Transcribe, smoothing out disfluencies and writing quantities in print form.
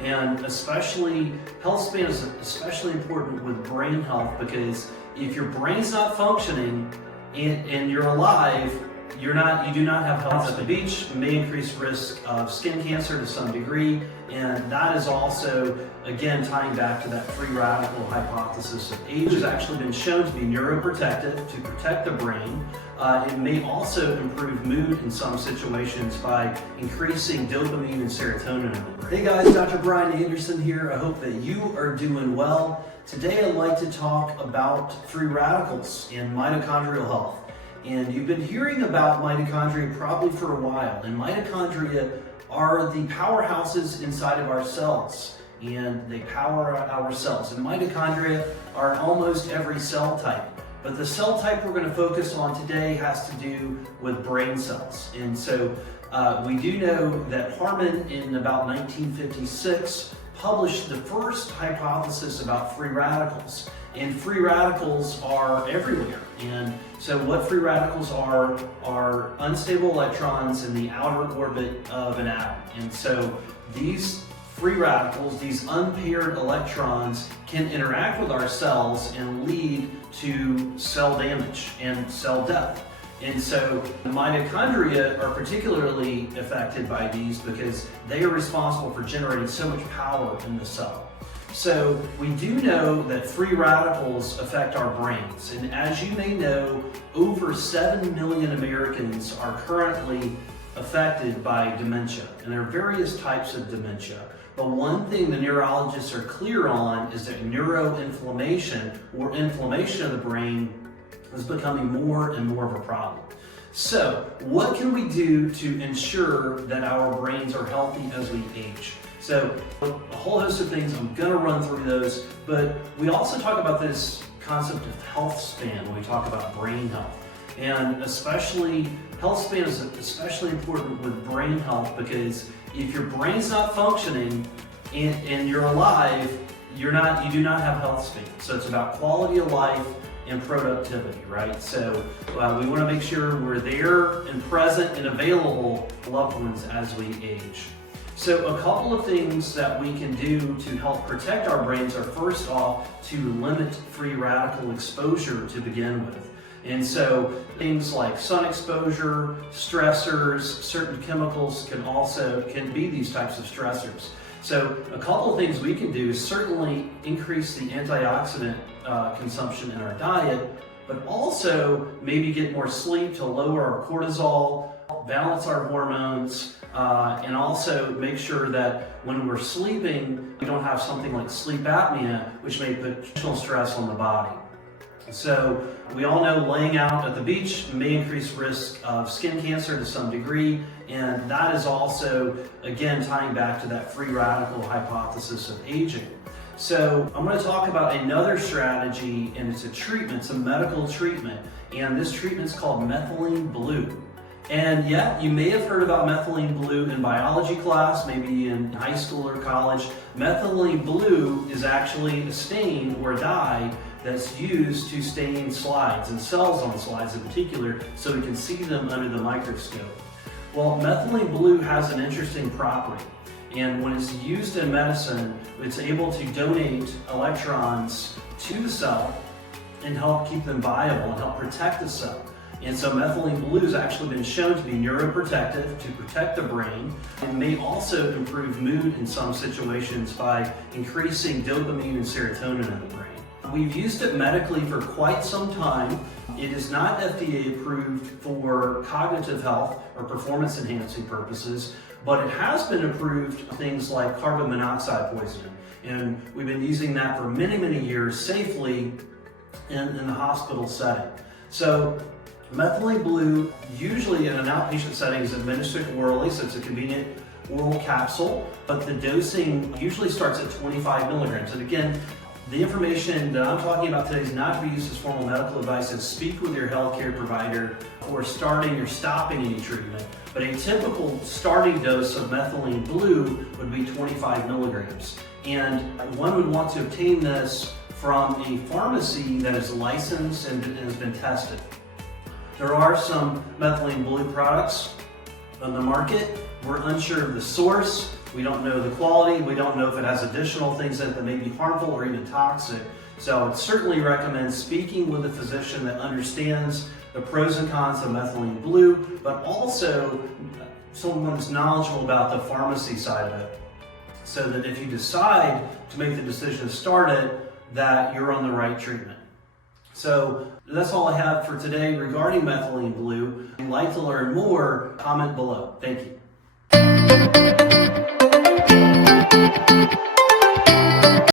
And especially, health span is especially important with brain health, because if your brain's not functioning and you're alive, you do not have health. At the beach may increase risk of skin cancer to some degree, and that is also, again, tying back to that free radical hypothesis of age. It has actually been shown to be neuroprotective, to protect the brain. It may also improve mood in some situations by increasing dopamine and serotonin in the brain. Hey guys, Dr. Brian Anderson here. I hope that you are doing well. Today I'd like to talk about free radicals and mitochondrial health. And you've been hearing about mitochondria probably for a while. And mitochondria are the powerhouses inside of our cells, and they power our cells. And mitochondria are almost every cell type. But the cell type we're going to focus on today has to do with brain cells. And so we do know that Harman in about 1956 published the first hypothesis about free radicals. And free radicals are everywhere. And so what free radicals are unstable electrons in the outer orbit of an atom. And so these free radicals, these unpaired electrons, can interact with our cells and lead to cell damage and cell death. And so mitochondria are particularly affected by these because they are responsible for generating so much power in the cell. So we do know that free radicals affect our brains. And as you may know, over 7 million Americans are currently affected by dementia. And there are various types of dementia. But one thing the neurologists are clear on is that neuroinflammation, or inflammation of the brain, is becoming more and more of a problem. So what can we do to ensure that our brains are healthy as we age? So a whole host of things, I'm going to run through those, but we also talk about this concept of health span when we talk about brain health. And especially, health span is especially important with brain health, because if your brain's not functioning and you're alive, you do not have health span. So it's about quality of life and productivity, right? So we want to make sure we're there and present and available to loved ones as we age. So a couple of things that we can do to help protect our brains are, first off, to limit free radical exposure to begin with. And so things like sun exposure, stressors, certain chemicals can be these types of stressors. So a couple of things we can do is certainly increase the antioxidant consumption in our diet, but also maybe get more sleep to lower our cortisol, balance our hormones, and also make sure that when we're sleeping, we don't have something like sleep apnea, which may put additional stress on the body. So we all know laying out at the beach may increase risk of skin cancer to some degree, and that is also, again, tying back to that free radical hypothesis of aging. So I'm going to talk about another strategy, and it's a treatment, it's a medical treatment, and this treatment is called Methylene Blue. And yeah, you may have heard about methylene blue in biology class, maybe in high school or college. Methylene blue is actually a stain or a dye that's used to stain slides and cells on slides in particular, so we can see them under the microscope. Well, methylene blue has an interesting property, and when it's used in medicine, it's able to donate electrons to the cell and help keep them viable and help protect the cell. And so methylene blue has actually been shown to be neuroprotective, to protect the brain. It may also improve mood in some situations by increasing dopamine and serotonin in the brain. We've used it medically for quite some time. It is not FDA approved for cognitive health or performance enhancing purposes, but it has been approved for things like carbon monoxide poisoning. And we've been using that for many, many years safely in the hospital setting. So methylene blue, usually in an outpatient setting, is administered orally, so it's a convenient oral capsule, but the dosing usually starts at 25 milligrams. And again, the information that I'm talking about today is not to be used as formal medical advice, and speak with your healthcare provider for starting or stopping any treatment. But a typical starting dose of methylene blue would be 25 milligrams. And one would want to obtain this from a pharmacy that is licensed and has been tested. There are some methylene blue products on the market. We're unsure of the source, We don't know the quality. We don't know if it has additional things in it that may be harmful or even toxic. So I would certainly recommend speaking with a physician that understands the pros and cons of Methylene Blue, but also someone that's knowledgeable about the pharmacy side of it, so that if you decide to make the decision to start it, that you're on the right treatment. So that's all I have for today regarding Methylene Blue. If you'd like to learn more, comment below. Thank you.